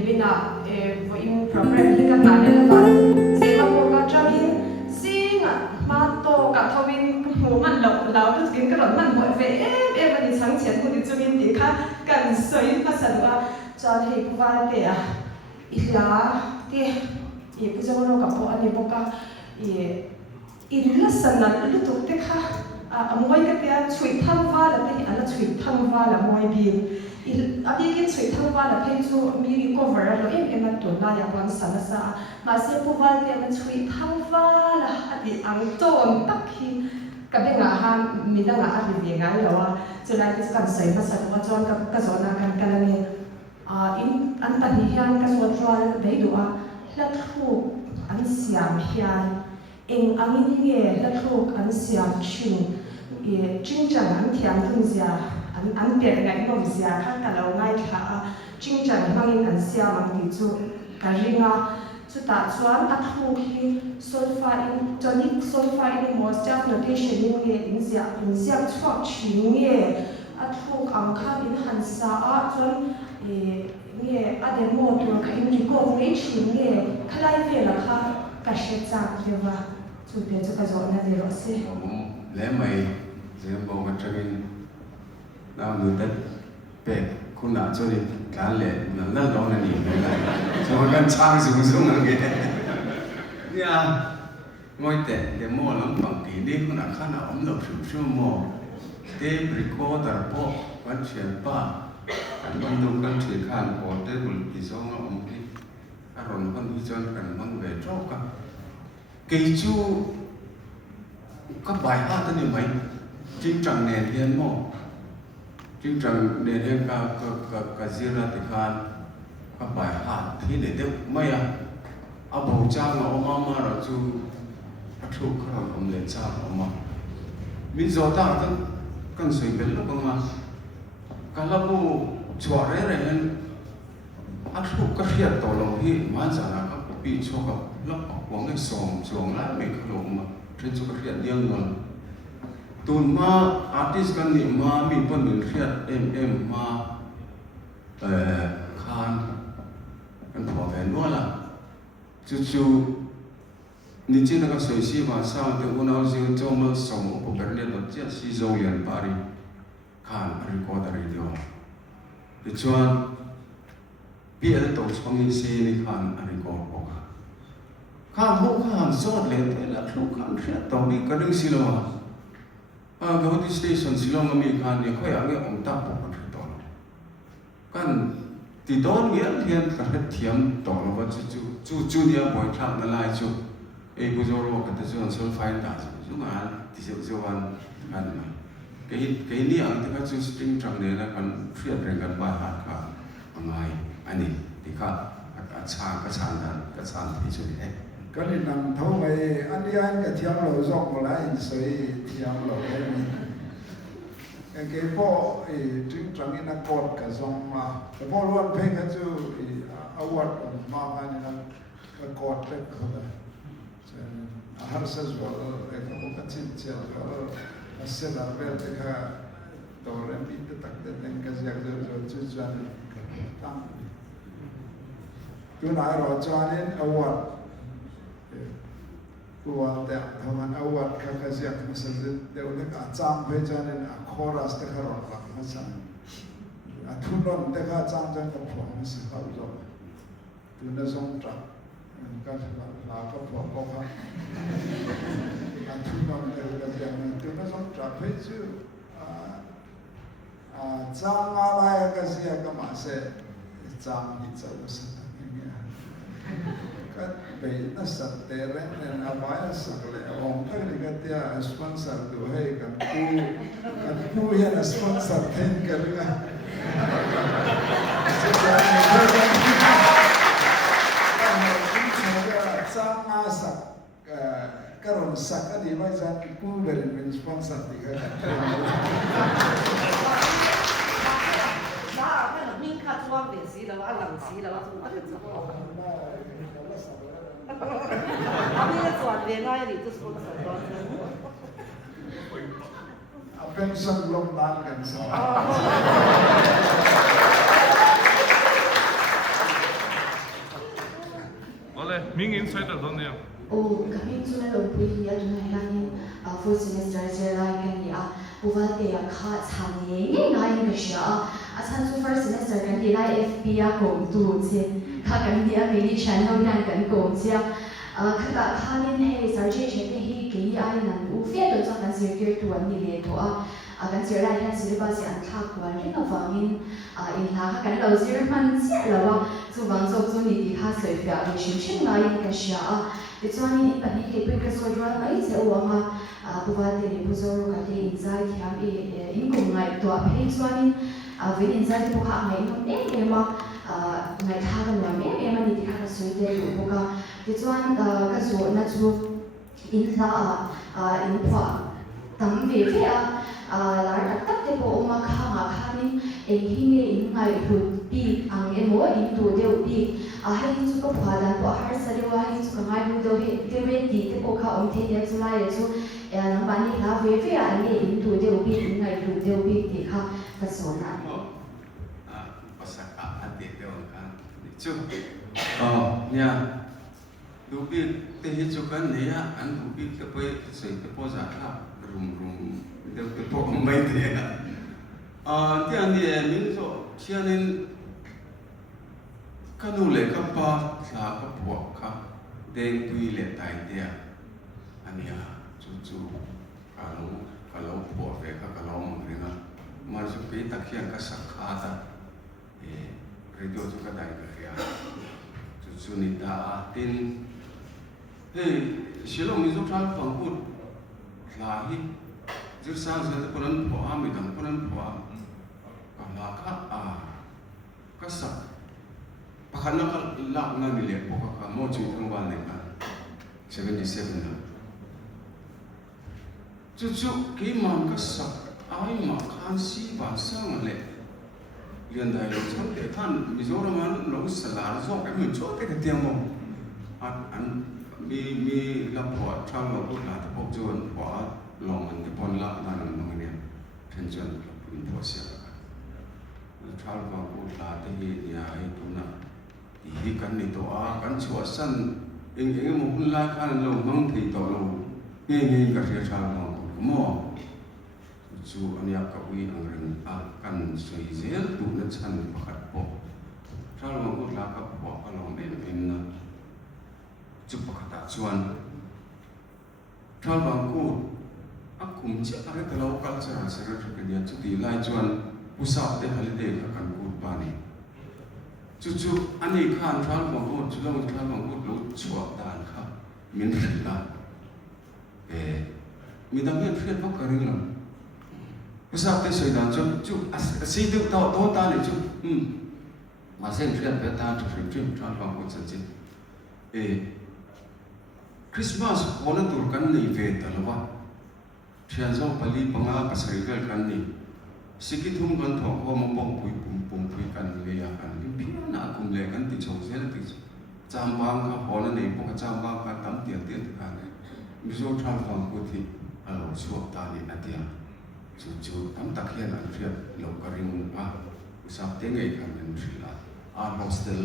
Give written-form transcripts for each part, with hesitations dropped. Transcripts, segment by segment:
Filipina in program hi ka ta le ba se ma ko ka train sing ma to ka thawin mo man lo tu skin ka ron man bo ve man ni sang chen ko ni chu min ti kha kan soi pa san wa chan hei ku wa te a ila te pu jong lo ka po ani bo ka in la san na lu tu te kha moi ka te chui thang wa la te ala chui thang wa la moi bi abi ki chui thang wa la phe chu mi cover lo em tu na ya wan san sa ma se pu wa te na chui thang wa la ati ang ton tak hi ka be nga ha mi da nga a bi nga lo wa chu lai ki kan sai ma sa wa chon ka zona kan kan ni in an ta hi hian ka so tral dei du a la thu an siam hian eng angin nge la thu an siam chin ching chang an thiam thung zia an pe ngai nom zia kha ka lo ngai kha ching chang mangin an siam ang ti chu ka ringa chu ta chuan a thu hi solfa in tonic solfa in more staff notation in nge in zia chhuak chi nge a thu ang kha in han sa a chuan nge a demo tur kha in ri ko nge chi nge khalai ve la kha ka she cha lewa chu pe chu ka zo na de ro se le mai je bo ka train na nu ta peคุณน่ะช่วยกันเลยนั่นร้องนั่นนี่ช่วยกันช่างสูงๆนั่นแกเนี่ยมวยแต่เดโมลำบากกี่นี่คุณน่ะข้าน่ะอมหลบชั่วโมงเทปรีคอร์ดพอวันเชียร์ป้ามันดูกันเชียร์ข้างพอเทปที่สองอมที่อารมณ์คนที่จนกันมันเวทโรกันกี่ชูก็บ่ายห้าตั้งอยู่ไหมจริงจังเนี่ยเรียนโมจริงจังเรียนกับเสียราติการก็บ่ายห้าที่เด็กไม่อะเอาบูจ้างเอามาเราจูทุกครั้งผมเรียนจ้างเอามามีโจทย์ตั้งกันสวยเป็นลูกมาการรับผู้ชัวร์อะไรนั้นอัดทุกก็เรียนต่อลงที่มาจากนั้นก็ปีชกกับรับหวังให้ส่งแล้วไม่ขลุ่มมาเรียนชุกเรียนเลี้ยงเงินตุนมาอาร์ติสต์กันนี่มามีปนหนึ่งเรียนมาคานกันพอแผนว่าล่ะจู่ๆนี่จีนก็สวยสีมาสร้างแต่คนเอาสิ่งที่มาส่งอุปกรณ์เรียนแบบที่ซีโซเลียนปารีคานรีคอร์ดรีเดียวแต่ชวนพี่อะไรตัวช่องนี้ซีนี่คานรีคอร์ดบอกข้ามหัวข้ามสอดเลยแต่ละทุกครั้งเรียนต่อมีกระดึงสิโลกาวที่สเตชันสิโลมันมีคานเนี่ยค่อยเอาเงี้ยองตับปกติต่อกันที่ตอนเงี้ยเรียนกับเทียมต่อแล้วว่าจู่เนี่ยบ่อยครั้งนั่นแหละจู่ผู้จะรู้กันแต่จู่มันโซลไฟน์ได้จู่งานที่จู่วันกันมาแค่นี้อันที่เขาจู่สตริงจังเนี่ยนะกันเรียนเรื่องกันบ้าหัดกันอะไรอันนี้ที่เขาชาก็ชาที่สุดเองก็นี่นำเท่าไปอันนี้อันกับเทียมเราจอกมาแล้วอินสวยเทียมเราได้มีแค่พอจึงจังอินักกอดกับซองมาแต่พอล้วนเพ่งก็จู่อาวัดมาอันนี้นะก็กอดเล็กเขาเลยอาหารเสร็จว่าเอกมุขจิตเจ้าเขาเสร็จแล้วเวลาที่เขาตัวเริ่มที่ตักเดินก็จะเดินจู่ๆตั้งตัวไหนเราจวนนี้อาวัดตัวแต่ทำมันเอาวัดข้าเสียงมันสุดเดี๋ยวนี้อาจารย์ไปจานนี้คอรัสเด็กเขาหลอกมาสั่งทุนนนเด็กอาจารย์จังกับผมมันสิเขาจบทุนนั้นส่งจับก็ลาก็ผมก็ครับทุนนนเด็กก็อย่างนี้ทุนนั้นส่งจับไปจู่จางอะไรก็เสียก็มาเสียจางที่จะรู้สึกอย่างนี้ก็เป็นนักสัตว์แต่ละเนี่ยอาบายสักเลยองค์การนี้ก็เดียร์สปอนเซอร์ดูให้กันผู้ยังสปอนเซอร์เทนกันเลยจ้างมาสักการุณสักอดีตว่าจะผู้บริหารสปอนเซอร์ที่กันบ้าแค่มิ่งค่าช่วงเดือนสีแล้วว่าหลังสีแล้วว่าทุกคนจะบอกอันนี้ก็ส่วนเรียนง่ายดีทุกคนสอนตอนนี้เอาเป็นส่งลงด้านกันสอน Ming inside the done ya. Oh, kami tu na lompuy ya tunay lang full semester sila kan ya. Buwal kaya ka changye ngayon ka siya. Asan so first semester kan nila FB ya kung tu sin. Kagan dia kini channel yang kan kung siya. Kaka kanin hey sarjay chete hi kini ay nan ufia do sa kan circular tuan ni le to kan sira yan sila si an thak wan rin na wangin in ha kan lo sir man siya lawa so bang so ni di ha soi fia bi shin ngayon ka siya. Ituani pani ke pe kaso jwa mai se uanga buwate ni buzoro ka te inzai thiam ingkum ngai to pe ituani ven inzai to ka ngai no ema ngai tha ga na ema ni ka soi te ko ka ituan ka so na chu in la in pha tam ve ve la tak te po uma kha nga kha ni hinge in ngai hu pi ang emo in to deu pi hai chu ko phada to har sariwa hai chu ngai bu do de we ti te ko kha om the ya chu lai chu nang ba ni la ve ve nge in to deu pi ngai hu deu pi ti kha ka so na pasaka ate de on kan chu nya du pi te hi chu kan ne ya an du pi te pe sei te po za kha rum de te po mai te ya ti an ni min so chianin kanu le ka pa la ka po ka deng tui le tai dia ania chu ka lo po ve ka lo mo ringa mar su pe ta khian ka sakha ta radio chu ka dai ka ya chu ni ta tin shilo mi zo tral pang put la hi zir sa za ta konan po a mi dang konan po a ka la ka sak pakhan na la nga ni le po ka mo chu thang wa ne ka 77 na chu ki man ka sak ai ma khan si ba sang le lian dai lo chang te than mi zo ra man lo sala zo ka mi cho te ka tiang mo an mi la po thang lo ko la ta po chuan po lo man te pon la na no ne ten chuan pun po sia thal ba ko la te hi ya ai tu na hi kan ni to kan chua san eng mo kun la kan lo mang thei to lo nge ka ria thal ma ko mo chu ania ka wi ang ren kan soi zel tu na chan pakhat po thal ma ko la ka po ka lo ben in na chu pakhat chuan thal ba ko akum che are ka lo kal cha sa ra ka dia chu ti lai chuan usap te holiday ka kan ku pa ni chu ani khan thal ma ko chu lo thal ma ko lo chua dan kha min ri la mi dang hen phet ba ka ring la usap te soi dan chu si du to ta ni chu ma sen phet ba ta chu phim thal ma ko chen chen Christmas ona tur kan nei ve ta lawa thian zo pali panga pasai vel kan ni sikithum kan tho ko mo pong pui kan le ya kan pi na kum le kan ti chong se ti cham bang ka hona nei po ka cham bang ka tam tian ka ne mi zo thal fang ko thi alo chuak ta ni na tia chu tam tak hian an riat lo ka ring pa usap te ngai kan nen thila a hostel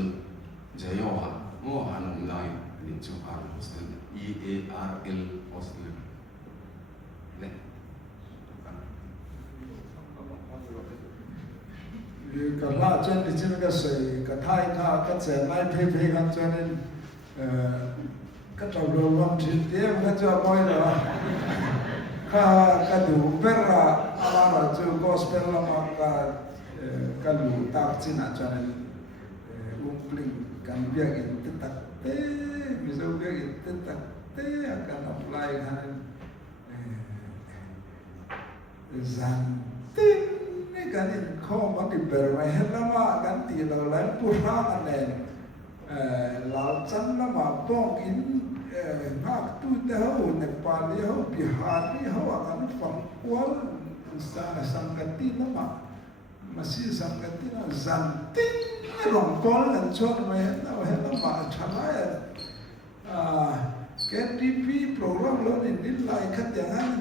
jayo ha mo anum lai ni chu a hostel EARL hostel le ka la chen ni chin ka sei ka thai kha ka che lai phe kan chen ni ka taw lo lom chin te ka cha moi la ka du perra ala ra chu gospel la ma ka lu tak chin a chen ni pling kan bia in te tak te mi zo bia in te tak te kan apply kan zan tin ni kan in kho ma ki per mai hela ma kan ti lo lai pu ha an la chan la ma pong in nak tu te ho ne pa li ho bihar ni ho kan fam kwal sangati na ma si sangati na zan tin ni long kol an chon mai na hela ma chala KTP program lo ni nil lai khat yang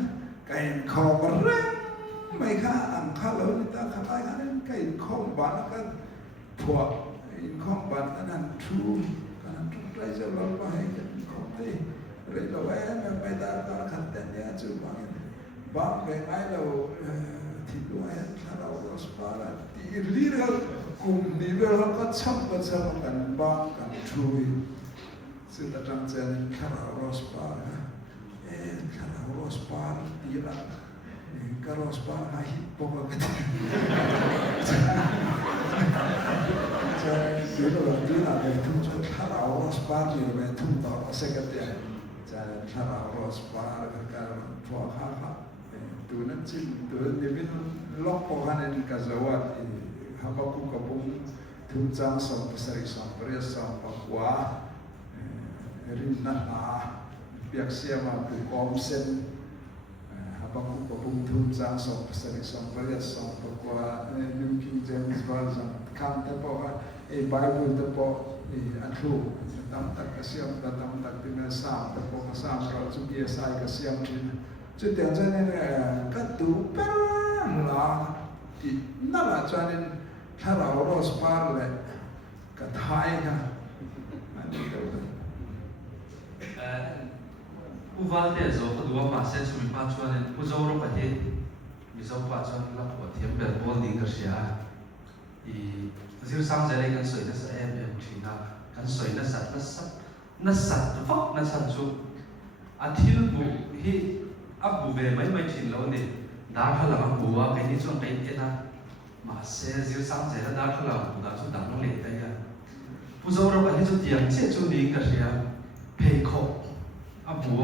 kai kho ma reng mai kha ang kha lo ni ta kha lai kha nen kai khom ban ka phua in khom ban an thu kan thu ไรจะลงไปกันของที่เรื่องเราไม่ได้การขัดแต่เนี่ยจู่บางเป็นไงเราที่ด้วยถ้าเราสปาร์ที่ลีเรากลุ่มนี้เราก็ชอบกันบางกันช่วยซึ่งแต่จังเจนถ้าเราสปาร์ถ้าเราสปาร์ที่เราก็เราสปาร์ให้พวกเราจะอยู่ตรงนี้เราเป็นทุ่งถ้าเราสปาร์อยู่เป็นทุ่งต่อเสกเดียจะถ้าเราสปาร์ก็พวกข้าตัวนั้นจริงตัวนี้เป็นล็อกพวกนั้นในกาซาวัดฮับบักุกับบุ้งทุ่งจังสองภาษาอีสานเปรียสองปักวารินนาเปียกเสียมาปุกอมเซนฮับบักุกับบุ้งทุ่งจังสองภาษาอีสานเปรียสองปักวานิวคิงเจมส์บาร์ซังคันเตปอกไบเบิลเตปอกอันทูตั้มตักเสียมตั้มตักที่นั่นสามเตปอกสามเราจุดเดียสายเสียมที่จุดเดียวจะเนี่ยก็ดูเป็นละที่นั่นแหละจะเนี่ยถ้าเราโรสปาร์เลยก็ไทยนะอันนี้เดี๋ยวอุวัลเตโซก็ดูว่ามาเซนสุมิพาชวนอุโซโรประเทศมิโซพาชวนรับหัวเทียมเบลบอลดีกับเสียซิลซังจะได้กันสวยนัสเอ็มทีน่ากันสวยนัสสัตฟักนัสสันสุอาทิตย์บุฮีอับบุเบไม่ชินแล้วเนี่ยดาร์ทหลังบัวไปนี่ช่วงไปเอ็นะมาเซซิลซังจะได้ดาร์ทหลังบัวดาร์ชุดดังน้องเล็กได้ยังผู้โซเราไปที่จุดเตียงเชื่อจุดนี้กับเสียเพย์โคอับบัว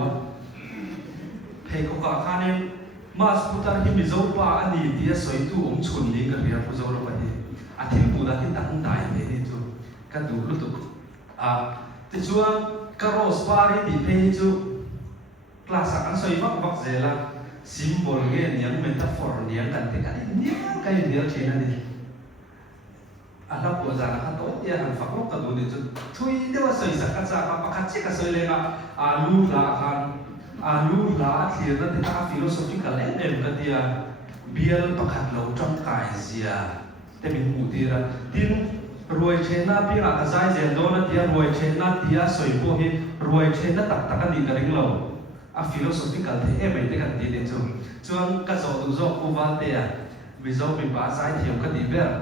เพย์โคกับข้าเนี่ยมาสพุทธาที่มิโซปาอันนี้ที่สวยตู้องชุนนี้กับเสียผู้โซเราไปอาทิตย์บุดาที่ตั้งได้เนี่ยจูกันดูรู้ตุกที่ชัวกระโรสปารีดีเพย์จูคลาสกันสวยมากเจล่าซิมโบลเงี้ยยังเมตาฟอร์เนี่ยกันแต่กันเนี่ยกันเดียวเช่นนั้นอันนั้นปัวจานะตัวเดียวหันฝักลูกกันดูเนี่ยจูทุยเดียวสวยสักกันสักปากคัดเช็คกันสวยเลยนะลูลาคันลูลาที่นั่นที่ตั้งฟิโลโซฟิกันเอ็มกันเดียเบียร์ปากคัดเราจำกายเสียแต่มีหูดีละดินรวยเชน่าพี่อาจจะใช้เจนโดนัทเดียรวยเชน่าเดียสวยพวกนี้รวยเชน่าตักกันดีกันเองเราฟิโลโซฟิกันที่ไม่ได้กันดีเด่นจูจวนก็จะดูจบอุบัติเหตุวิจารณ์เป็นภาษาเทียมกันดีเบอร์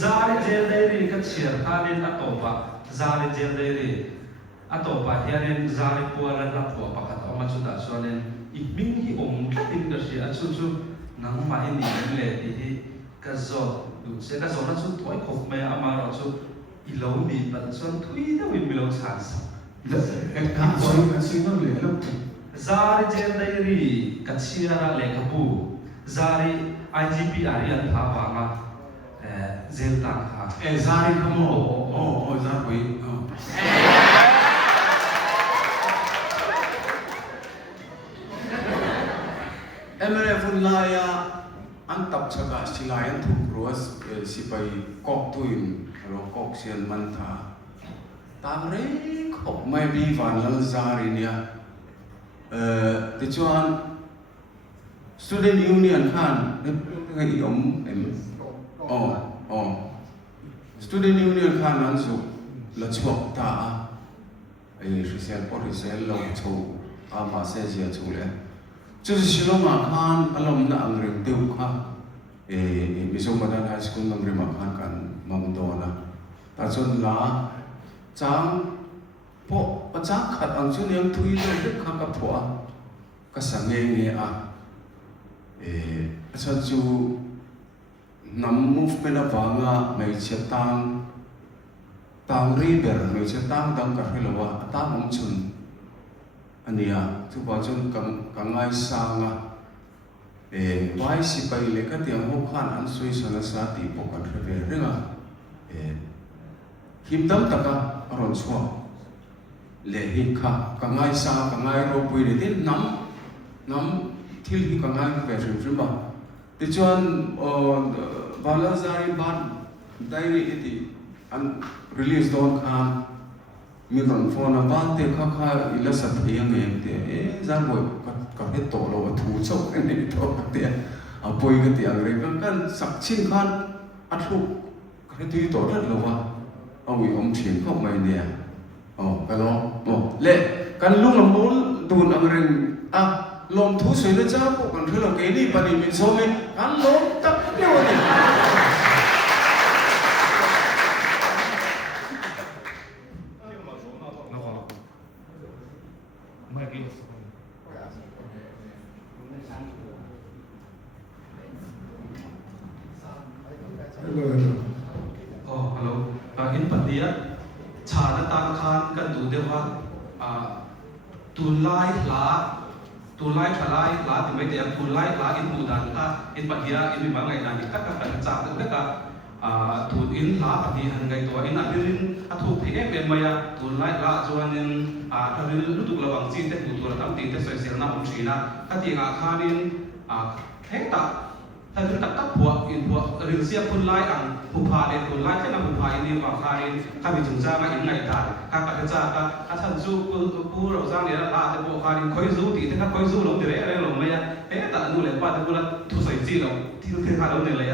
ซาลิเจลเดรีก็เชียร์ท่านินอัตโตปะซาลิเจลเดรีอัตโตปะที่อันซาลิปัวระดับปัวปะกัดออกมาชุดนั้นส่วนนั้นอีกมิ่งที่องค์ที่ก็เชียร์ชุดนังมาเห็นนี่เลยที่ก็จะดูเสร็จก็จะนั่งชุดถอยขบไม่อามาเราชุดอีเหล่านี้ปัจจุบันทุยเท่าวิมิโลชันส์การสวยกันสิ่งนั้นเลยลูกซาลิเจลเดรีก็เชียร์เลขบูซาลิ IGP อารีอันท่าบางอ่ะเจลตังค่ะซาริขโมซาคุยเมื่อฝุ่นลายอันตับชะกาสิลายันถูกรัวสิไปกอกตุยนเรากอกเสียนมันทาตามเร่ขบไม่บีวันลังซาริเนี่ยที่ชวน student union ขันไงอมstudent union ขันนั้นสุละชวกตาริเซลพอริเซลเราชูอามาเสียชูเลย就是希望嘛看阿龙那安人丢卡，มิโซมาดานไฮสคูลนั่งเรียนมา看กันมังโดนะแต่จนละจังพอประจักษ์ขัดอังชุนยังทุยเลยเด็กข้ากับผัวก็สังเกตเนี่ยฉันจูนำ movement ว่างอ่ะไม่เชื่อตังรีเบอร์ไม่เชื่อตังดังกับเรื่องว่าตังองชุนอันนี้ทุกวันจนกังไงสังไว้สิไปเล็กที่ยังหกขันอันสวยสนสาติปกันเรื่องเรื่องหิมดำตะกะอรอนชัวเล่หิค่ะกังไงสังกังไงโรบุยเด็ดน้ำที่หิกังไงก็เป็นสิ่งบ้าที่ชวนบาลาซาริบันได้รีที่อัน release โดนขัน มีรอนฟอนบ้านเตะค่าอิลสัตเองเตะจานบ่ก็เฮ็ดโตเราถูชกอันนี้โตเตะเอาป่วยก็เตะอะไรกันสักชิ้นคันอัดทุกก็เฮ็ดที่โตได้แล้วว่าเอาอีอมเฉียงเข้ามาเนี่ยก็ลองเละกันลุงลำบุญดูนอะไรลมทุสวยนะเจ้าพวกกันเธอเราเกนี่ปฏิมิโซเมกันลมตักเดียวเนี่ยฮัลโหลอินปัตเดียชาณตานคานกันดูเดียวว่าตูไล่หลาตูไล่ทลายหลาถึงไม่เดียตูไล่หลาอินบูดันอินปัตเดียอินมีบางไงนั่นนี่ก็กันจากนั้นก็ตูอินหลาปัตเดียหันไงตัวอินอันนี้ถูกที่เป็นมายาตูไล่หลาจวนนึงถ้าเรื่องรู้ตัวระวังจีนแต่ดูตัวตั้งตีแต่สวยเสียน้ำมันชีนะถ้าที่คานินเฮตักถ้าถึงตักกับผัวอินผัวเรื่องเสียคนไล่อังผู้พาเด็กคนไล่แค่นำผู้พาอินนี่ว่าคารินข้ามีถึงจ้ามาอินไงได้ข้าปัจจัยข้าท่านสู้ผู้เราสร้างเนี่ยละแต่พวกคารินคอยสู้ตีแต่ข้าคอยสู้ลงเดี๋ยวอะไรลงไม่ยะแต่ดูเลยว่าแต่พวกเราทุสายจีเราที่คือข้าลงเนี่ยเลย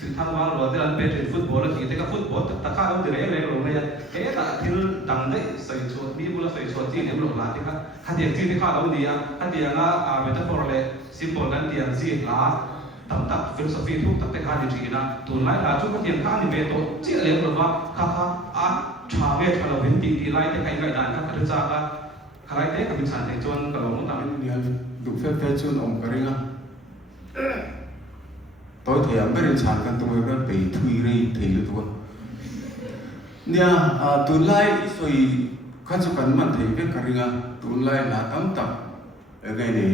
ถึงทางว่าเราเดินไปเล่นฟุตบอลแล้วตีแต่ข้าฟุตบอลแต่ข้าลงเดี๋ยวอะไรลงไม่ยะแต่ที่ดังได้ใส่ชดมีบุรุษใส่ชดจีเนี่ยลงหลายที่ข้าเดียงจีที่ข้าลงดีข้าเดียงเมตาฟอร์เลยซิมโบลนั้นเดียงจีหลาตั้งฟิลโซฟีทุกตั้งแต่ข้าดีจีนะตัวไล่หลาชุกเทียนข้านี่เป็นตัวเจี๊ยเลี้ยงหรือว่าข้าชาเวทเราเห็นตีไล่แต่ใครไม่ได้ข้าจะจากใครเตะกับพิชานในจวนกับเราต้องทำเนี่ยดูเฟ่ๆจนกระริงตัวเทียมไม่ได้ชานกันตัวเรื่องไปทุยรีถีหรือตัวเนี่ยตัวไล่สวยข้าจะกันมันถีเป็นกระริงตัวไล่หลาตั้งตับไงเนี่ย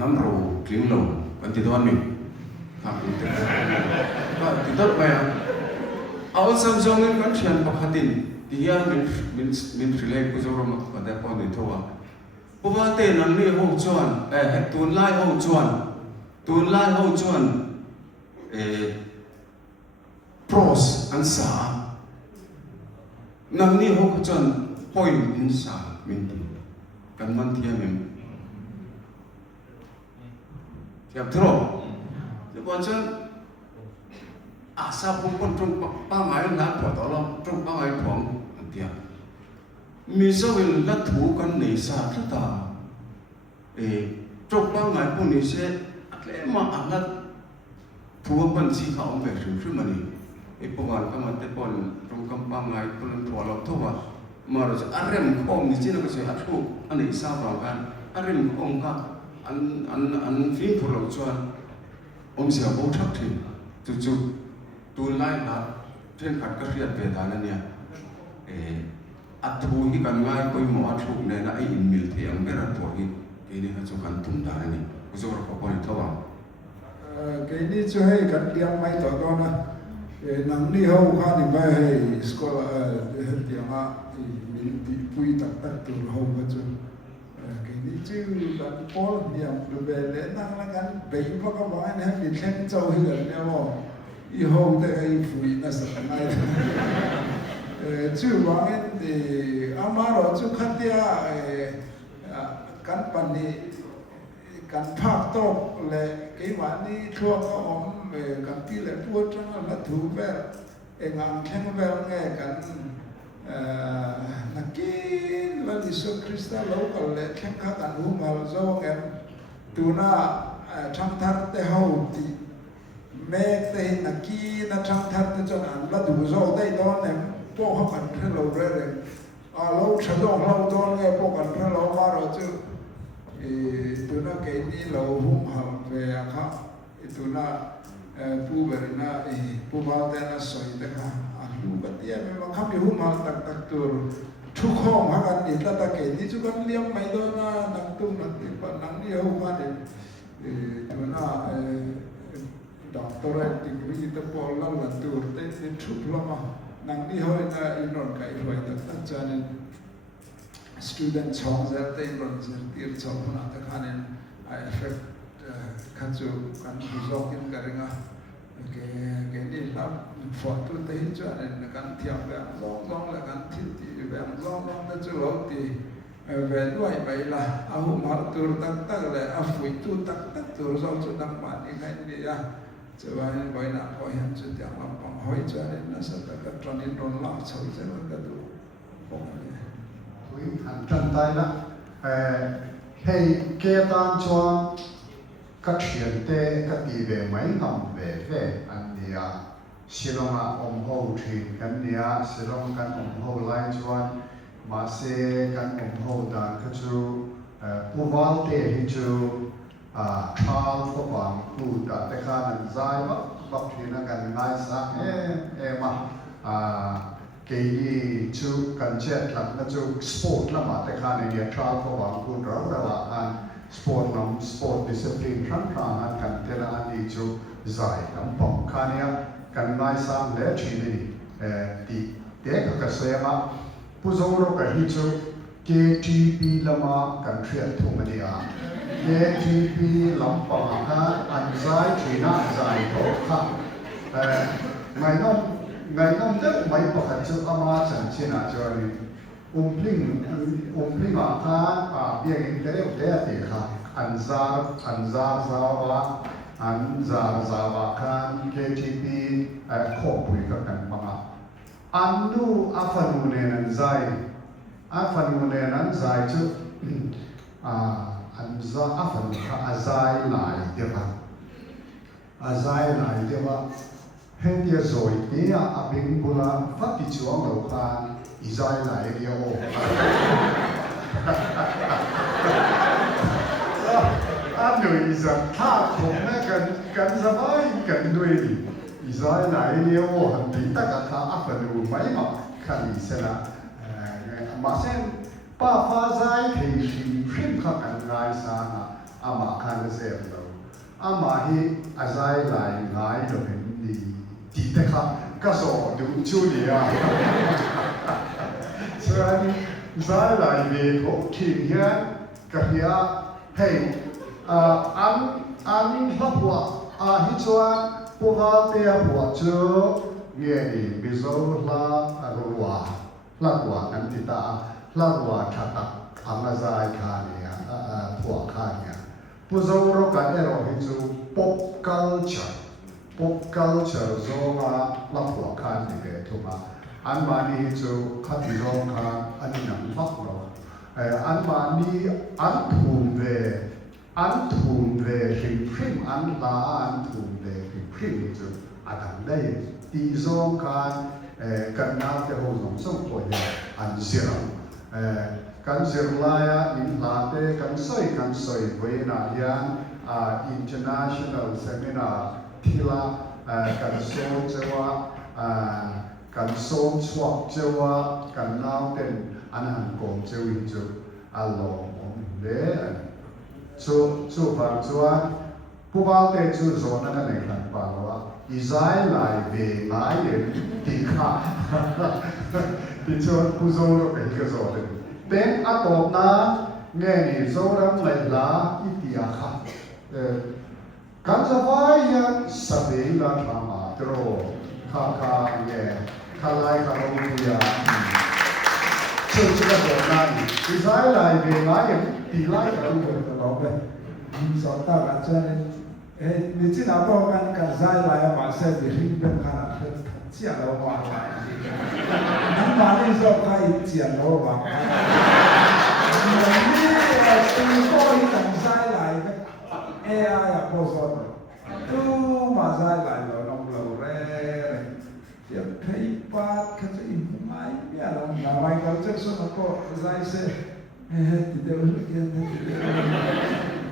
น้ำโรกลิ้งโลกันติดวันนี้ครับก็ติดต่อไปเอาสัมจงเงินกันเชียนปกติที่ยังมินฟิเลกุจอร์มาก็ได้พอดีทั่วเพราะว่าเต้นนั่นนี่ห้องจวนตูนไล่ห้องจวนโปรสอันสานั่นนี่ห้องจวนพอยอินสามินตีกันมันเทียมอยากทรมจะบอกฉันอาสาบุคคลตรงป้าหมายนัดพอต่อเราตรงป้าหมายของเดียมีสวิลลัดถูกันในสาธตาตรงป้าหมายพวกนี้เสียอะไรมาอันนั้นผัวบัญชีเขาเอาไปถึงขึ้นมานี่พวกเราก็มาเตะบอลตรงกับป้าหมายคนนั้นผัวเราทั่วมาเราจะอะไรมันคงนี่จีนก็จะอัดถูกอันนี้ทราบเรากันอะไรมันคงก็อันฟิล์มพวกเราชวนเสียโบทักทีจู่ๆตัวไล่หลับเช่นขัดกระเทียมเปดานั่นเนี่ยอัดทูที่กันง่ายก็หมอถูกเนี่ยนะไอ้อินมิลเทียงไม่รัดตัวที่นี่เขาจะกันทุ่มตาเนี่ยกูจะบอกคนเท่าไหร่นี่จะให้กันเลี้ยงไม่ต่อกันนะนังนี่เขาข้านี่ไปให้สกอลเตียงอ่ะมิลที่ปุยตักตัวเขาก็จะนี่ชื่อกันพอเนี่ยดูเบลนั่งแล้วกันไปพวกเขาบอกให้เนี่ยมีแค่เจ้าเหือนเนี่ยว่าอีห้องแต่ไอ้ฝุ่นน่ะสักหน่อยชื่อว่าเนี่ยอามาเราจุขัดเดียกันปันนี้กันภาคตกเลยกี่วันนี้ทั่วก็อมกันที่เลยพูดจังแล้วถูกแบบงานแข่งแบบไงกันนักกินแล้วดิสุคริสต์เราก็เลยแข่งขันกันหุ่มมาโซ่เงี้ยตัวน่าทั้งทัดแต่เขาตีแม่แต่นักกินนะทั้งทัดแต่จนอันแล้วดูโซ่ได้ตอนเนี่ยพวกเขากันเพื่อเราเรื่อยเราฉลองเราตอนไงพวกกันเพื่อเรามาเราจะตัวน่าเกนี่เราหุ่มหาเวียค่ะตัวน่าผู้บริณาผู้บ่าวแต่น่าสวยแต่ค่ะลูกเตี้ยไม่มาขับอยู่มาตักตัวทุกห้องหากันนี่ตะเกียนี่จุกันเลี้ยงไม่โดนนะนักตุ้มนักติดปันนังนี่เขามาเนี่ยตัวน่าด็อกเตอร์ดีกรีตะปอลแล้วละตัวเต้นทุกละมานังนี่เขาเนี่ยอินโดนไก่ไว้แต่จานเนี่ย student ช่องเจ้าเต้นรอนเจ้าตีร์ช่องนั้นแต่ขันเนี่ยไอเอฟเฟกต์ขัดจูกันผู้สอบกินกันเอง cái đi lắm phật tu tế cho nênกันเทียมแบบร้องแล้วกันทิฏฐิแบบร้องแล้วจะร้องตีvềด้วยไปละเอามาตัวตั้งเลยเอาฝุ่นตัวตั้งตัวเราจะตั้งบ้านยังไงนี่อ่ะจะว่าไว้นะพอเห็นจุดอย่างลำปางหอยจะได้นะสัตว์ก็ตอนนี้โดนล่าช่วยจะมันก็ดูผมเนี่ยคุยหันกันได้ละให้เกตันชวนก็เขียนเตะก็ตีเวไม่นำเวอันนี้อ่ะสิลงอ่ะหูทีกันเนี่ยสิลงกันหูไล่ชวนมาเสกันหูดันก็จูผู้วาลเตะที่จูชาวฝรั่งพูดแต่การนั้นใจว่าบักทีนั้นกันง่ายสักมาเกี่ยจูกันเช็ดหลังก็จูสปอร์ตละมาแต่การนี้ชาวฝรั่งพูดเราแต่ว่าสปอร์ตน้องสปอร์ตดิสซิปลินครั้งกันเทละอันนี้จูใจน้ำปองคานี้กันง่ายสักเละชีวิตที่เด็กก็เสียมาผู้ทรงรู้กันที่จู KTP ละมากันเทียบทุ่งมันเนี่ย KTP ลำปางฮะอันใจที่น่าใจโตค่ะไงน้องเด็กไม่ปกติอามาจันทร์น่ะจอยพลิงอาคารเบียงอินเตอร์เน็ตเดียร์ที่ค่ะอันซาซาวะคัน KTP ขอบคุยกันมาอันดูอาฟันูเนนันใจจุดอันซาอาฟันูอาใจไหลเดียวเห็นเดียโซยเนี่ยอาบิงบุลาฟัดที่ช่วงเราการอีใจไหลเดียวอันดูอีสันท่าของแม่กันสบายกันด้วยดิอีใจไหลเดียวหันตีตะกัดอาฟันูไม่มาขันอีเสนะมาเส้นป้าฟ้าใจที่ชิมข้ากันง่ายสานะอามาคันเสียบเราอามาฮีอาใจไหลง่ายเราเห็นดีดีแต่ข้าก็สอดูชูดีอ่ะฉะนั้นใจไหลดีก็ทิ้งเงี้ยก็เฮียให้อันรับว่าฮิจวนผู้ว่าเตียบัวเจอเงี้ยดีบิโซลารัวลักว่าอันติตาลักว่าทัตอามาใจขาเนี่ยผัวขาเนี่ยผู้ทรงรู้กันเนี่ยเราเห็นจู pop culture โซมาลักว่าขาเนี่ยถูกไหมอันมานี่จูขัดโซขาอันนี้หนังฟักเราอันมานี่อันทุ่มเวริมพริมอันลาอันทุ่มเวริมพริมจูอันนั้นได้ตีโซขากันน้ำเจ้าหงส่งตัวอย่างอันเสียงกันเสียงลายอินลาเตกันสอยเวน่าอย่าง international seminar ที่ละกันโซเจ้ากันโซชวกเจ้ากันน้ำเต็มอันหันกงเจ้าอินจูอารมณ์เด้ชูฟังจวนผู้บ่าวเตจูโซนั่นเองกันป่าวว่าอีใจไหลเวไหลตีขาที่ชวนผู้โซโลเป็นก็โซเลยเป็นอัตโตนาเงี้ยนี่โซรังไหลลาอิติอาคากันจะไว้ยังสเปนลาทามาโตรคาเงี้ยคาไลคาโรบุยาช่วยกันโซนาอีใจไหลเวไหลตีไหลกันเลยเราเป็นสอนตากันเจน你这哪包干干啥来嘛？现在日本看了，见了嘛来，你把那时候可以见了嘛？你最多一等啥来的？AI 呀，不说的，都嘛啥来了，弄了嘞，这陪伴可是一买面了，哪买个这说那个啥是，这都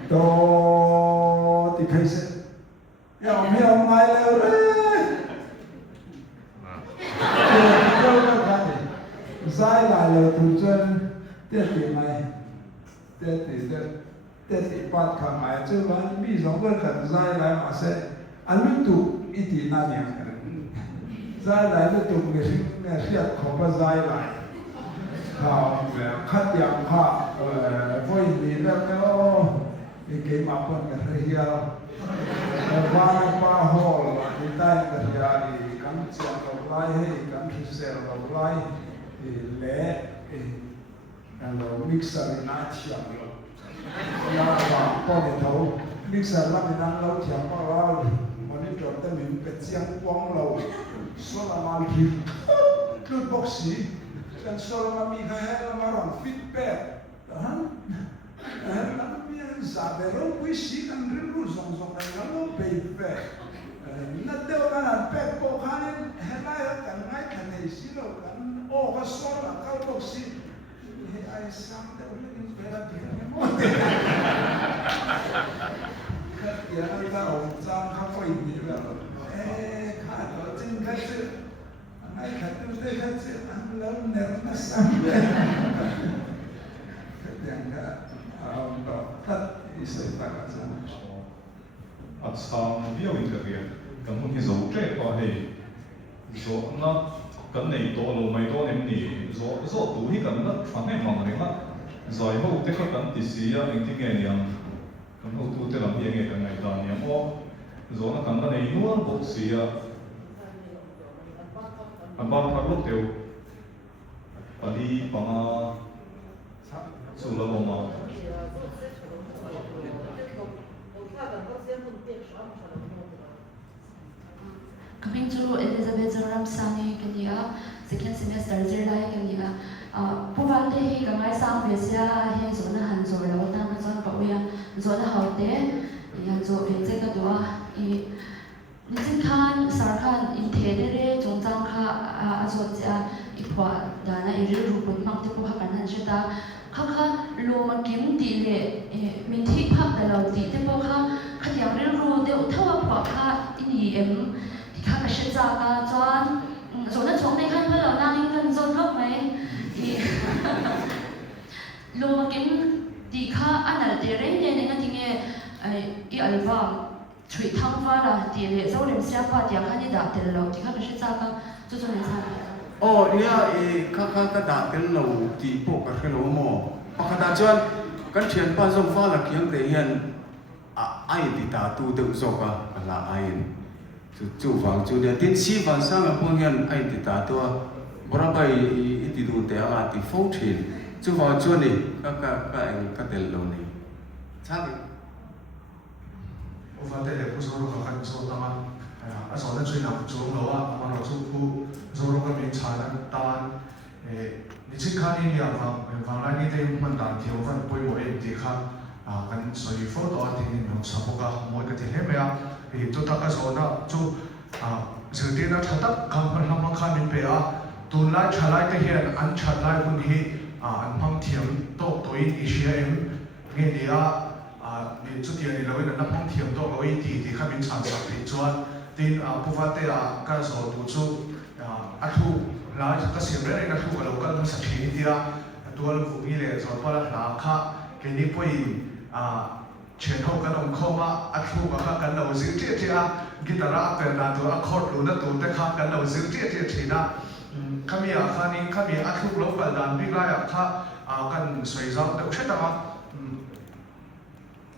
都ที่เคยเสร็จยังไม่เอาไม้แล้วเลยเจ้าก็ได้ใจไหลเลยถูกจนเตี้ยตีไม้เตี้ยตีปัดขาไม้เจ้าวันมีสองคนกันใจไหลมาเสร็จอันนี้ถูกอีตีนั่นอย่างกันใจไหลแล้วถูกเรียกของว่าใจไหลเขาคัดอย่างผ้าพวกนี้แล้วก็อีกมาปนกันเรียลว่าป้าฮอลนี่ ใต้ก็ยาดีกันเสียงเราไล่ให้กันคิดเสียงเราไล่เละเรามิกซ์อะไรน่าเชื่อมเรายาบางพอเดี๋ยวเขามิกซ์อะไรนั่นเราเชื่อมว่าเราวันนี้จดแต่มีเป็นเสียงกว้างเราโซลามาลีดูบ็อกซี่dan soalnya mika hela maron feedback han hela mi sabe ro wisi kan rindu song kan lo feedback na de kan pek po kan hela kan ngai kan nei silo kan o ka sola ka boxi ai sam de ulin bela bi mo ka ya na o zang ka foi ni la ka to jin ka se ai ka tu de ka se an lo ne na sam de yang ka ba tat isai ta ka sa at sang viau in ka ria kan mun hi zo tre pa hei zo na kan nei to lo mai to nem ni zo tu hi kan na thang mai mang ringa zai ho te ka kan ti si ya eng ti nge niang kan ho tu te lam hi nge kan ngai ta niang o zo na kan na nei nuan bo si ya an ban thak lo teu pali panga su la bo ma Coming to Elizabeth Zoram Sani Kenya, second semester Zerlai Kenya. Puvante he kamai sang vesia he zona han zora wata na zon pa uya zona haute ya zo veze ka dua I Nizin Khan Sarkhan in Tedere Jongzang Kha Azotja Ipwa Dana Iri Ruput Mang Tipu Hakanan Shita Kaka Loma Kim Dile Minti Pak Dalau Di Tipu Kha Katyang Ru De Utawa Pwa Kha Ini Kha Kashita Ka Zon Zona Chong Ne Khan Pala Nang Kan Zon Lok Mai Loma Kim Di Kha Anal Dere Ne Nga Tinge I album Trui Thang Fa La Di Le Zo Lem Sia Pa Dia Kha Ni Da Tel Lo Di Kha Kashita Ka Zo Zo Ne Sa Oh ya ka da tel lo ti po ka khelo mo pakata chuan kan thian pa zong fa la kiang te hian ai ti ta tu de zo ka la ai chu wang chu de tin si van sang a pon hian ai ti ta to bora bai I ti du te a ti fo thin chu wang chu ni ka eng ka tel lo ni cha我发现不收入和很收当啊，所以最难做到啊，我们做不收入个名差的单，你去看你两方来你得问单条分不会一点看跟所以否则听你用什么个每个天黑没啊，就大概说那就是点那查得看他们看明白啊，ตุ来查来的些安查来คนที่อันพังเทียมโตตัวอีเชียเงี้ยนี่你这点你认为那帮天多个一点的看明常常的转，din puvate ka so tu chu athu la ta sim re na thu ka lo ka sa thi dia tual vu mi le so pa la kha ke ni poi chen ho ka long kho ma athu ka ka lo zir ti ti gitara per na tu khot lu na tu te kha ka lo zir ti ti thi na kami khani kami athu lo ka dan bi la kha kan soi zau de che ta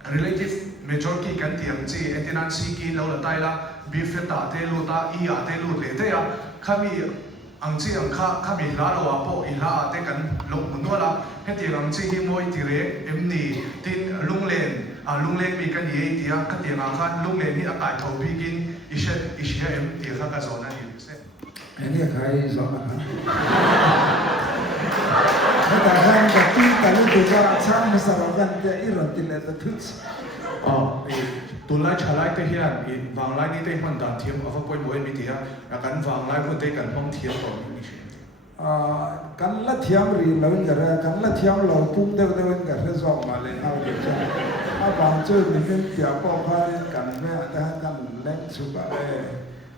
relative majority kan tiam chi etinan si ki lo la tai la beef ta te lu ta I te lu le te ya khami ang chi ang kha mi la lo a po I la te kan lo mun no la he ti ang chi hi moi ti re em ni tin lunglen mi kan ye ti a kha ti nga khan lunglen ni a kai thau bi kin ishe em ti kha ka zona ni se ini kai zona Kita kan kita lu juga sang masyarakat dia iron tidak terus. Tulai chalai te hian wanglai ni te man dan thiam afa poi moi mi tia kan wanglai ko te kan hong thiam ko ni kan la thiam ri lo ngara kan la thiam lo pum de ngara zo ma le au de cha bang chu ni ken tia po pha kan me ta kan lek chu ba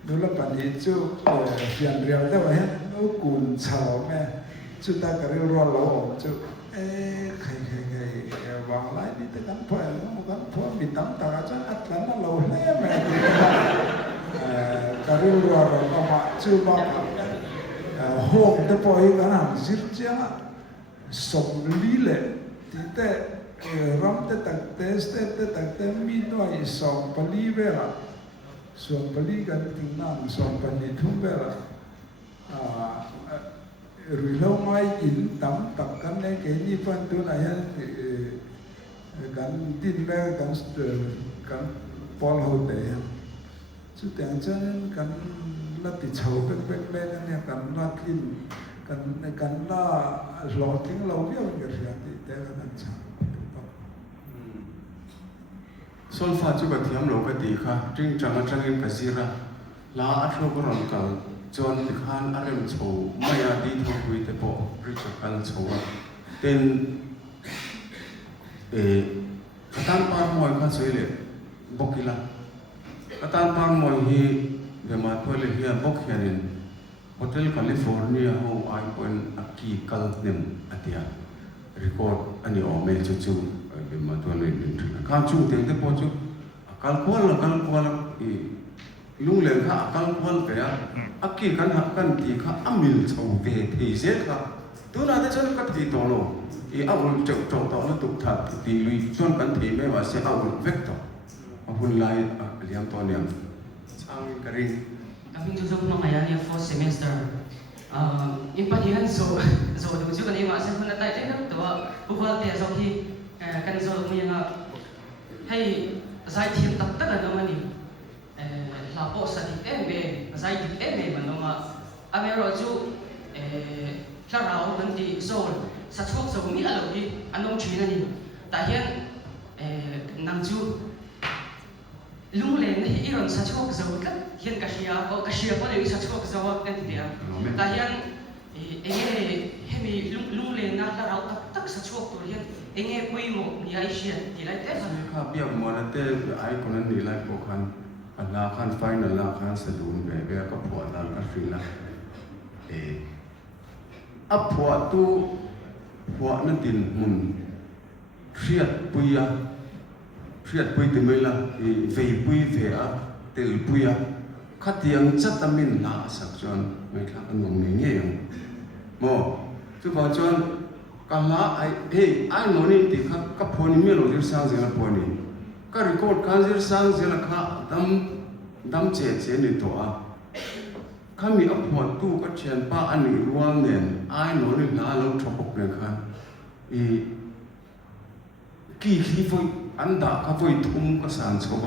nu la pan hi chu hian riau de wa nu kun chao me chu ta ka ri ro lo chu khai vàng lại đi tới cắn phơi bị tắm ta cho ăn cắn nó lâu hết mà cà ri rồi mà họ chưa bao hôm tới bồi cái nào giết chết sống lý lệ thì thế ram tới tận tới mi nói sống bali về là ส่วนปลีกันติงนั่งส่วนปนิทุ่มเวลารุยเล่าไม่อินตั้มตักกันในเกณีฟันตัวไหนกันดินแม่กันปอลหัวเตะสุดแต่งจันกันลัดติดเฉาเป็นกันเนี่ยกันลัดลิ้นกันล่าหลอกทิ้งเราเยอะกันอย่างที่แต่กันช่างส่วนฟ้าจุกเทียมโลกตีค่ะจริงจังจังอินกับซีระลาอัตโลกรอนกันจนที่ขันอารมณ์โฉไม่อาดีทองคุยแต่พอริจกันโฉเป็นกตันปาร์มอยกันสวยเลยบกิละกตันปาร์มอยฮีเดี๋ยวมาตัวเลยฮีบกเฮียนินโฮเทลแคลิฟอร์เนียห้องไอคอนอักกี้กัลนิมอัตยารีคอร์ดอันนี้ออกเมลจู่เดี๋ยวมาตัวเลยนึงข้าวจู่เต็มแต่พอจู่กัลควอลลุงเลี้ยงข้ากัลควอลไปอ่ะอักกี้กันหักกันตีข้าอมิลชาวเวทีเสียข้าตัวนั้นจะฉันก็ตีตัวโลเอาจะจงต่อแล้วตุกถัดตีลุยส่วนกันทีไม่ว่าเสียเอาเวกต่อเอาหุ่นลายเลี้ยงตัวเลี้ยงช่างกระดิ่ง Kami tutup mengajar yang fourth semester. Impan yang so tujuh kan ini masih pun ada yang tua buat dia so ki kan so punya hey saya tiap tak tak ada mana ni lapo sadi MB saya di MB mana ma amero ju cara nanti so satu so mi alu ki anong cina ni tahian nang ju lung len ni iron satu so kan hian kasia pa le satu so kan dia tahian hemi lung len na la rau tak satu tu hian enge pui mo ni ai sia ti lai teข้าเปียกหมดแต่ไอ้คนนั้นนี่ไล่พวกคันอันลาคันไฟนั่นลาคันสะดุนแบบก็ปวดแล้วก็ฟินละปวดตู้ปวดนั่นตินมุนเครียดปุยเครียดปุยติไม่ละเวปุยเวอะเตลปุยขัดยังจัดตามินลาสักจนไม่คลาดงงเงี้ยงโมทุกคนจนกันละไอ้โน่นที่ครับกับพอนี่ไม่รู้จะสร้างเสียงพอนี่ก็รีคอร์ดการจะสร้างเสียงข้าดำเจ็ดนี่ตัวข้ามีอัพพอร์ตตู้ก็เชียนป้าอันนี้รวมเนี่ยไอ้โน่นลาเราชอบเลยค่ะกี่ขี้ฟุยอันดาข้าฟุยทุ่มก็สานชอบ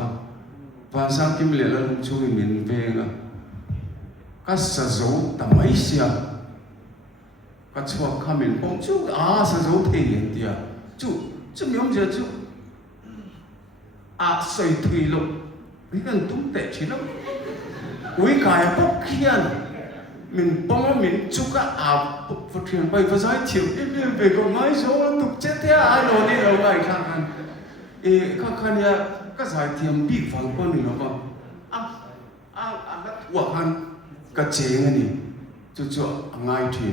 ภาษาคิมเลแล้วลุงช่วยมินเวงก็สะโจแต่ไม่เสียก็ชอบข้ามินผมจู่สะโจเทียนเดียจู่มีอะไรจู่ใส่ถุยลงนี่กันตุ้มเตะชิลวิกายปุ๊บเขียนมินป้องมินจู่ก็ฟุตเทียนไปภาษาเฉียวไปก็ไม่โซ่ตุกเจ็ดเท่าไอ้โน่นนี่เราไงข้างกันข้างเนี่ยก็ใส่เทียมปีกฝังก้นนี่เราก็นัดหัวกันก็เจงอันนี้จู่ง่ายที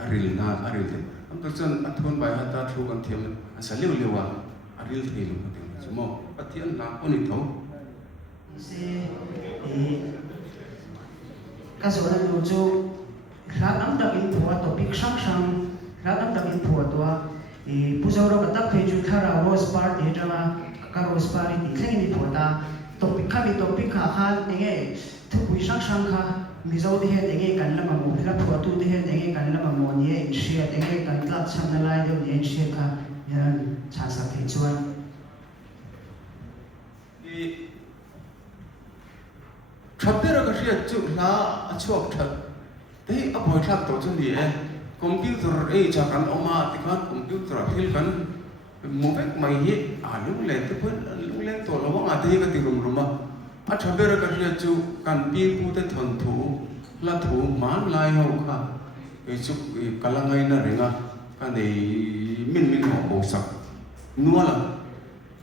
อาริลนาอาริลเทอันตัวจนอันทนไปหัตถ์ทุกันเทียมอันเสลียวว่าอาริลเทลก็เทียมสมมติปฏิอันหลังคนนี้เท่าก็ส่วนนั้นรู้จู่รักน้ำตาบินผัวตัวพิกช่างรักน้ำตาบินผัวตัวผู้เจ้าเราก็ตั้งใจจู่ข้าเราโรสปาร์ตี้จะมาการโรสปาร์ตี้แค่นี้ผัวตาตัวพิกข้ามีตัวพิกขาข้าเองทุกผู้ช่างค่ะมีเจ้าที่เห็นเองกันแล้วมาโมแล้วผัวตู้ที่เห็นเองกันแล้วมาโมเนี่ยอินเชียเองกันตัดช่างนั่นไล่เดี๋ยวอินเชียค่ะยันชาสักทีช่วยทับเตอร์ก็เรียกจุดละช่วงทับเอาไปทับตัวจุดนี้คอมพิวเตอร์จากการออกมาติดกันคอมพิวเตอร์ที่กันมูเบกไม่เห็นลุงเล่นที่เพิ่นลุงเล่นตัวเราว่าอาทิตย์ก็ติดรุมมาทับเตอร์ก็เรียกจุดการปีพูดทนถูละถูมันลายหัวค่ะจุดกำลังไงนั่นเองกันมินหัวโบสักนัวละ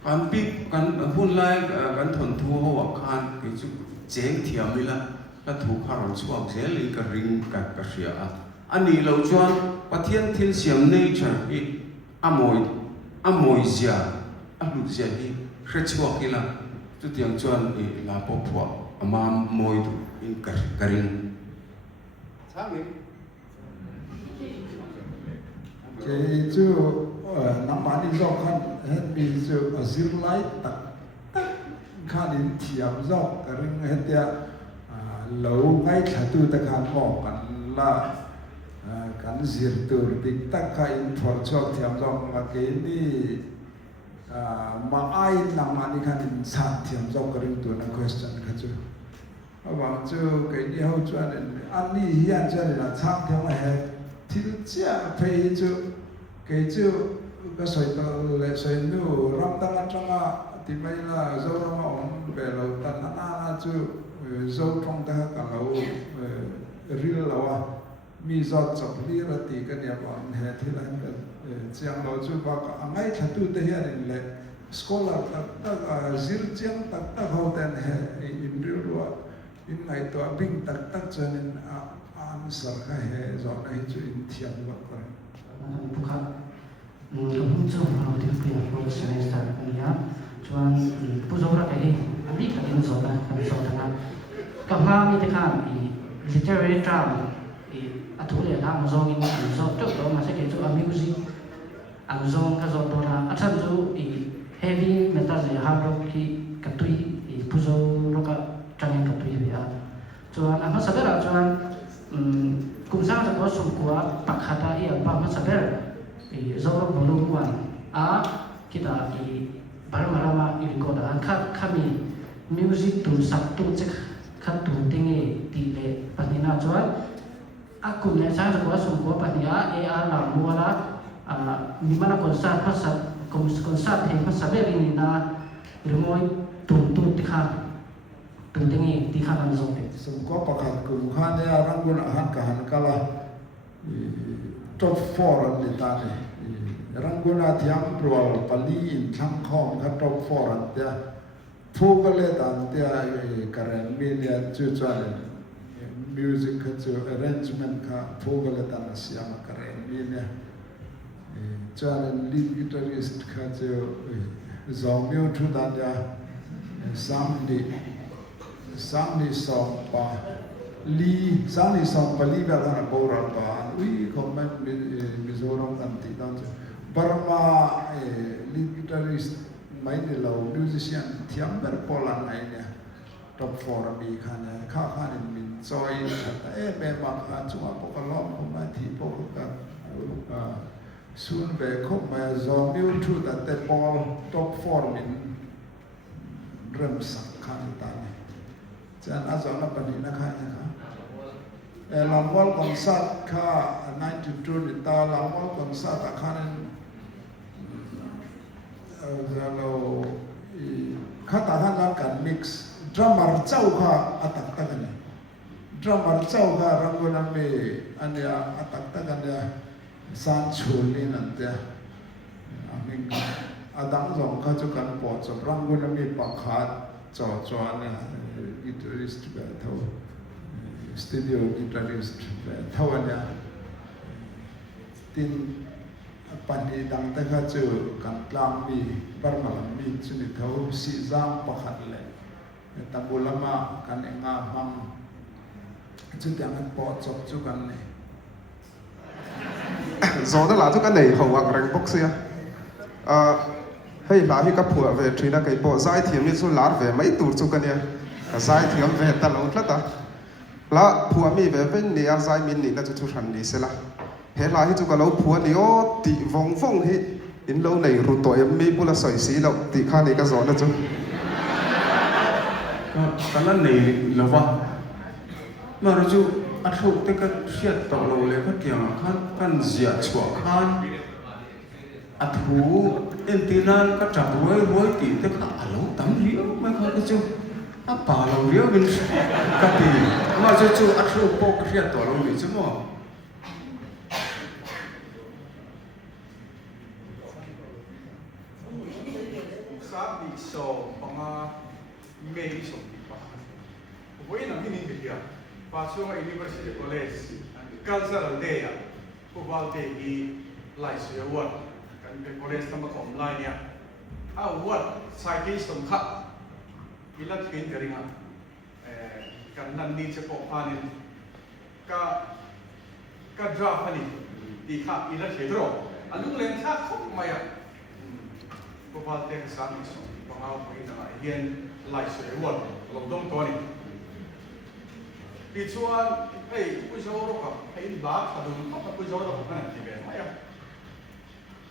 การปีการพูดลายการทนถูหัวคานจุดเจ๋งเทียมนี่ละแล้วถูกข้าราชการเจริญกระริงกับเสียอันนี้เราจวนปะเทียนทิลเสียงเนเจอร์อีอโมยเสียลุเสียอีเชื่อชัวกิละจุดยังจวนอีลาปอพัวมามวยดูอินกระริงใช่ไหมเจ้าน้ำมันที่สองคันเห็นมีเจ้าซิลไลท์ตัก ข้านินเทียมซอกกรึงเฮ็ดเตียเหลาไงฉะตูตะคันหมอกกันละกันซิรตูติกตักไข่พอชอบเทียมซอกมาเกนี่มาไอ้นำมานี่คันอินสัตเทียมซอกกรึงตัวนั้น question ค่ะจูว่าจูเกนี่เฮาจวนอันนี้เฮียนจะละชักเทียมให้ที่เจ้าไปจูเกจูก็สวยตัวเลยสวยนู่รำตั้งจังอ่ะที่ไม่ละโซรมาอนเบลล์ตันนาจูโซตรงตะกันเรารีลเราอ่ะมีจอดจับลีระตีกันเนี่ยว่าเหตุที่นั้นกันเจียงเราจูบอกอันไหนถ้าตัวเดียร์เลยสกอลตักตักซิร์เจียงตักตักเขาแต่เนี่ยอินเดียว่าอินไงตัวบิงตักตักจนอันสักให้จอดให้จูอินเทียมว่ากันบุคคลผมจะเอาที่เปลี่ยนโปรเซสต์อันนี้ชวนผู้ชมรักเองอันนี้ก็เป็นส่วนนะเป็นส่วนนะกับมามีแต่การliterary drama atulia la muzong in muzong to do ma se ke to music muzong ka zo do na athan zo heavy metal le hard rock ki katui puzo roka tangin katui ya chuan ama sabera chuan kumsang ta ko sum kwa pakhata i apa ma saber zo ro volume 1 kita barmarama i record khami music tu sak tu chek khat tu tinge ti le panina chuan aku ne sang ko sum ko pania la muala mi mana konsert pasat konsert he pasabel ni na rumoi tu tikha tu tingi tikha kan zo sum ko pakhat kum khan ya rangun ahan kahan kala top 4 ni ta ni ranguna thiam prol pali in thang khom kha top 4 an tia phogale dan tia karen media chu chuan music to arrangement ka phogale tan siam karen media chuan lead guitarist ka chu zomyo thu dan ya samni song pa li samni song pa li ba na bora pa ui comment mizoram anti dan Burma lead guitarist mai ni lo musician thiam ber polan ai ne top 4 mi khan kha khan min choi be ma kha chua pokalom ko ma thi pokal soon be khop ma zo new to that the ball top 4 min ram sak khan ta ne chan azona pani na kha na lamwal concert kha 92 ni ta lamwal concert khanเราข้าตาท่านกัน mix drummer เจ้าค่ะอัตักตะกัน drummer เจ้าค่ะรังกุนันเมอันเนี้ยอัตักตะกันเนี่ยสานชูลีนั่นเดียอันนี้อดังสองข้าจุกันปอดจบรังกุนันเมปักขาดจ่อจวนเนี่ยกีตาริสต์แบบเท่าสตูดิโอกีตาริสต์แบบเท่าเนี่ยตินปันนี้ดังแต่ก็เจอกันกลางมีบารมามีชนิดเท่าสีจางประคัดเลยตับุลมากันเองมังจุดอย่างนั้นปอจบจุกันเลยโซนนั่นแหละทุกอันไหนเขาว่าแรงบ็อกเซียให้ลาที่กับผัวเวทีนักไก่ปอใจเทียมนี่สุดลาเวไม่ตูดจุกันเนี่ยใจเทียมเวตลอดแล้วต่ละผัวมีเวเป็นเนี่ยใจมินนี่น่าจะทุรันดีเสียละเฮลาที่จุกันเราผัวนี่โอ้ติวงฟงที่อินเราในรูตัวยังมีบุรุษสอยสีเราติข้าในกระสอนนะจุก็ตอนนั้นในเราว่ามาเราจูอัดหูแต่ก็เสียตกเราเลยก็เกี่ยวกันเสียชั่วขันอัดหูเอ็นตีนั้นก็จับรวยตีแต่ก็เราตั้งเลี้ยวไม่เขาก็จูป่าเราเลี้ยวเป็นกตีมาจูอัดหูปกเสียตัวเราหรือใช่ไหมso mga maybe so pa buhay nang hinihigya pasyo nga University College cultural day pubalte i lice award kan college tama ko online ya award cyclist tum kha ilat pin karinga kan nan ni che ko panin ka draft ani di kha ilat hedro alung len kha khop maya ว่าเต็มสังบางเอาไปนะเฮียนไล่สวยวนลงตรงตัวนี้ปีชวนเฮ้ยผู้ชมรู้กับให้อินบาร์ขดุมเขาผู้ชมรู้กับขนาดที่เป็นไหมอ่ะ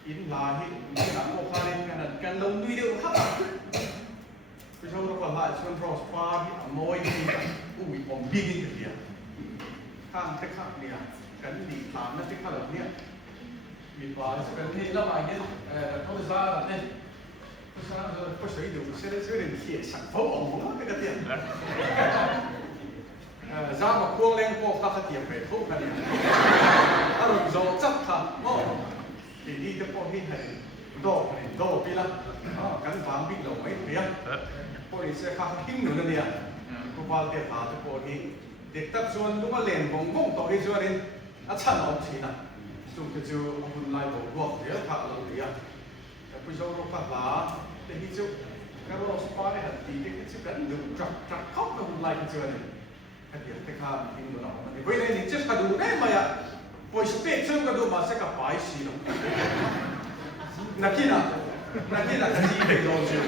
อินลาฮินี่หลังโอคาเรนกันลงดูเดียวครับผู้ชมรู้กับลายชวนโรสปาร์ที่มวยที่อุ้ยผมบิ๊กนิดเดียวข้างเทคนิคเนี่ยกันดีถามนั่นเทคนิคแบบเนี้ยมีบาร์สกันนี่แล้วมาเนี่ยเขาจะซ่าแบบนี้不水流，现在有点铁，想疯了这个店。咱们光亮过他的店北头看的，他们说这他哦，弟弟的包皮很多比了，啊，跟旁边老没比啊，包里是看听了的呢，不包的他的包皮，เด็กตักส่วนลุงมาเล่นบงบงต่อที่ส่วนนี้อาชันออกทีนะจุดจะคุณไล่บอกเดี๋ยวขับเราเดี๋ยวผู้ชมรู้ภาษาแต่ที่จุดก็เราสปอยหันตีที่จุดกันดูจับเข้ากับไล่ที่ส่วนนี้เดี๋ยวแต่ข้ามทิ้งตัวเราเว้ยนี่จะกระดูได้ไหมอ่ะพอสเปกซึ่งกระดูมาสักกับไปสิเนาะนักกีฬาที่เป็นโดนเชื่อ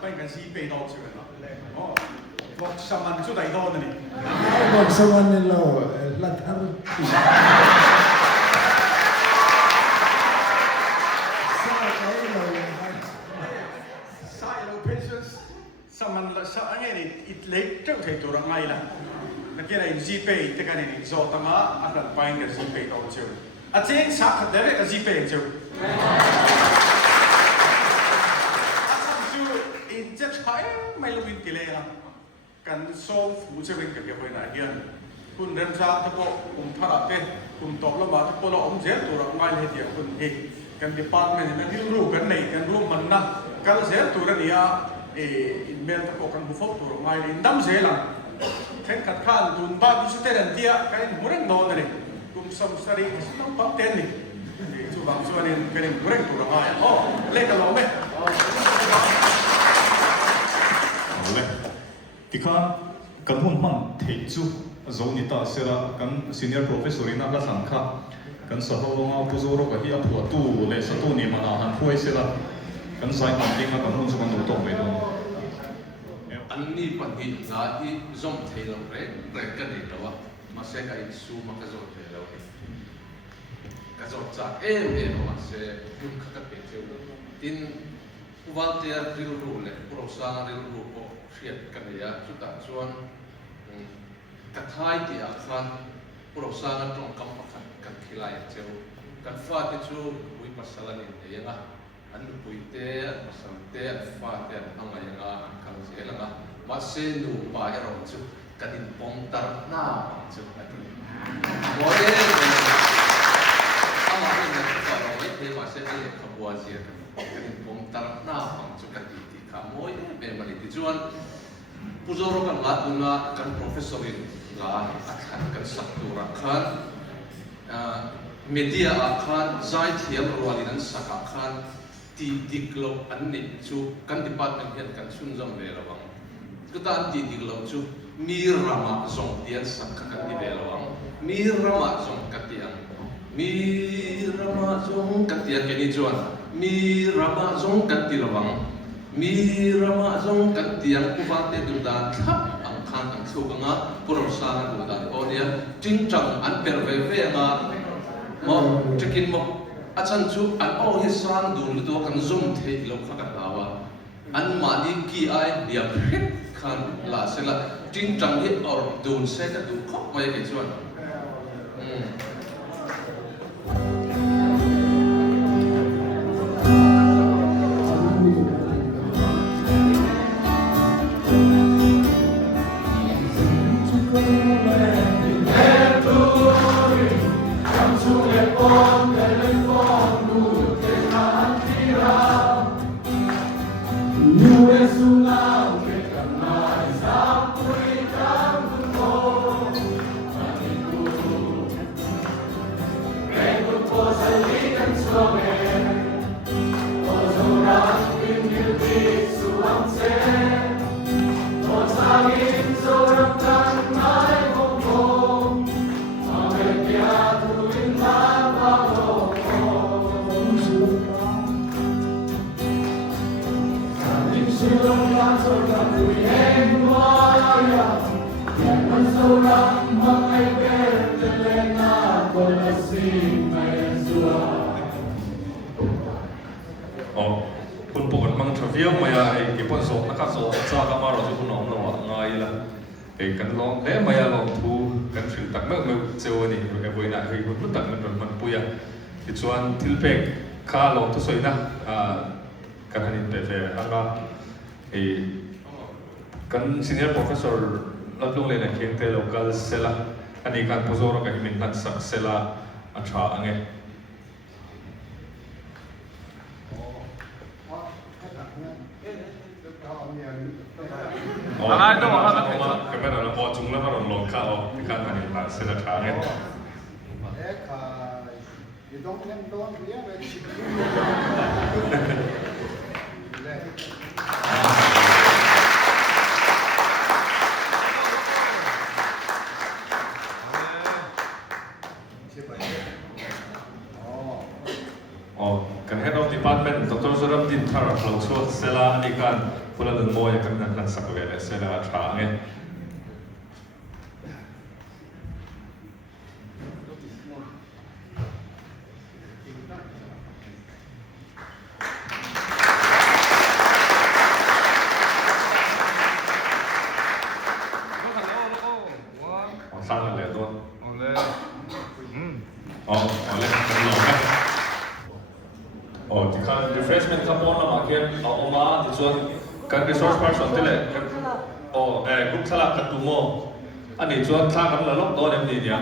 ไปกันซีไปดอกเชื่อเนาะอ๋อบอกสมันจุดใดดอนนี่บอกสมันนี่เราลัดอันที่ใช่เราเพชรสมันละสอันนี้อิตเล็กเจ้าเทตัวรังไงล่ะนักเรียนซีไปแต่กันนี่จอตมาอันนั้นไปกันซีไปดอกเชื่ออาจารย์สักเดี๋ยวกันซีไปเชื่อจะใช้ไม่รู้วินกี่เลยนะกันโซ่ฟูจะเป็นกับเกี่ยวกับไหนเฮียนคุณเดินทางทั้งหมดคุณทาราเต้คุณตอบแล้วมาทั้งหมดเราอมเจ็บตัวเราไม่เลยเดียวคุณเองกันที่ปานมันจะเป็นรู้กันไหนกันรู้มันนะกันเสียตัวนี้อ่ะอินเมลทั้งหมดกันผู้ฟังตัวเราไม่เลยดำเสียหลังแข่งขันข้านตุนบ้าพิสุทธิ์เดินเดียกันมุเร่งนอนเลยคุณสมศรีต้องปั๊บเต้นนี่ช่วงบางส่วนนี้เป็นมุเร่งตัวเราไม่อ๋อเล่นกันหรอไหมที่ข้ากันหุ่นมันเทจูโซนิตาเสระกัน senior professor นักละสังฆะกันสหวงเอาผู้โจรก็ที่อัพหัวตู้เลสตู้นี่มันอาหารถ้วยเสระกันสายมันดิ้งกันหุ่นสุกันตัวไปด้วยอันนี้ปัญหาที่จอมเทเราเร่กันเองแล้วว่ามาเสกอินซูมาก็จอมเทเราก็จอมจากมาเสกยุ่งขัดเป็นเจ้าทินวันที่ริลรูเลยโปรสางริลรูก็เชียดกันเนี่ยสุดท้ายส่วนกระทายที่อาคารโปรสางตรงกำปั้นกันขี้ลายเจ้ากันฟาดที่ชูวิปัสสนาเนี่ยยังไงอันนู้นปุยเตะมาสัมเตะฟาดเตะทำไมยังไงกันเสียแล้วนะมาเซนูปายเราจูกันดินปองตาหน้าจูอันนี้โมเดลเอามาเป็นนักศึกษาเราไม่เทมาเซอะไรขบวนเสียกันกันดินปองตาหน้าฟังจูกันดีที่ขโมยเป็นมันที่จวนผู้โจรกันลาดุนะกัน professorin ลาอาคารกันสักตัวอาคารmediaอาคารใจเทียมรัวลินันสักอาคารที่ดิกลบอันนี้จูกัน department เห็นกันชุนจำเวลาวังก็ตอนที่ดิกลบจูมีรามาจงเตียนสักกันที่เวลาวังมีรามาจงกันเตียนมีรามาจงกันเตียนแค่นี้จวนมีรามาจงกันที่ระวังมีรามาจงกันเตียนผู้ฟังเตดูดานทับอังคารอังสุกังะปรสานดูดานโอเดียจริงจังอันเป็นเวงะมอจะกินมออาจารย์จูอันโอเฮสานดูลตัวกันซุ่มเทลงขัดดาวอันมาดีกี่ไอเดียเพชรขันลาเสละจริงจังที่ออกดูเสกดูข้อไม่เกี่ยวกัน ที่ยวมาไอ้กี่ปนส่งนะครับส่งซากามาเราจะพูดน้องเราง่ายละไอ้กันลองเด้มาลองทูกันถึงตักเมื่อเจอนี่ไอ้บุญนะไอ้บุญตักมันปุยที่ชวนทิลเป็กข้าลองทุกส่วนนะกันหันไปเฟร์อันว่าไอ้กัน senior professor รับลงเลยนะเขียนเตโลกัลเซล่าอันนี้การพูดเรากันมินทันสักเซล่าอันชาอันเงี้ยอะไรตัวอะไรตัวมาเมื่อเราพอจุงแล้วเราลงข้าวที่การหันมาเซล่าชาเนี่ยYou don't hear very kan head of department Dr. Suramdin Thara Klauso Sela Anikan Pula dan Moya kan nan sakwe Sela Change sang là tốt. Thì kan refreshment ka po na market o ma di chuan kan resource person tele group thala ka tumo ani chuan thla kan la lok do nem ni nia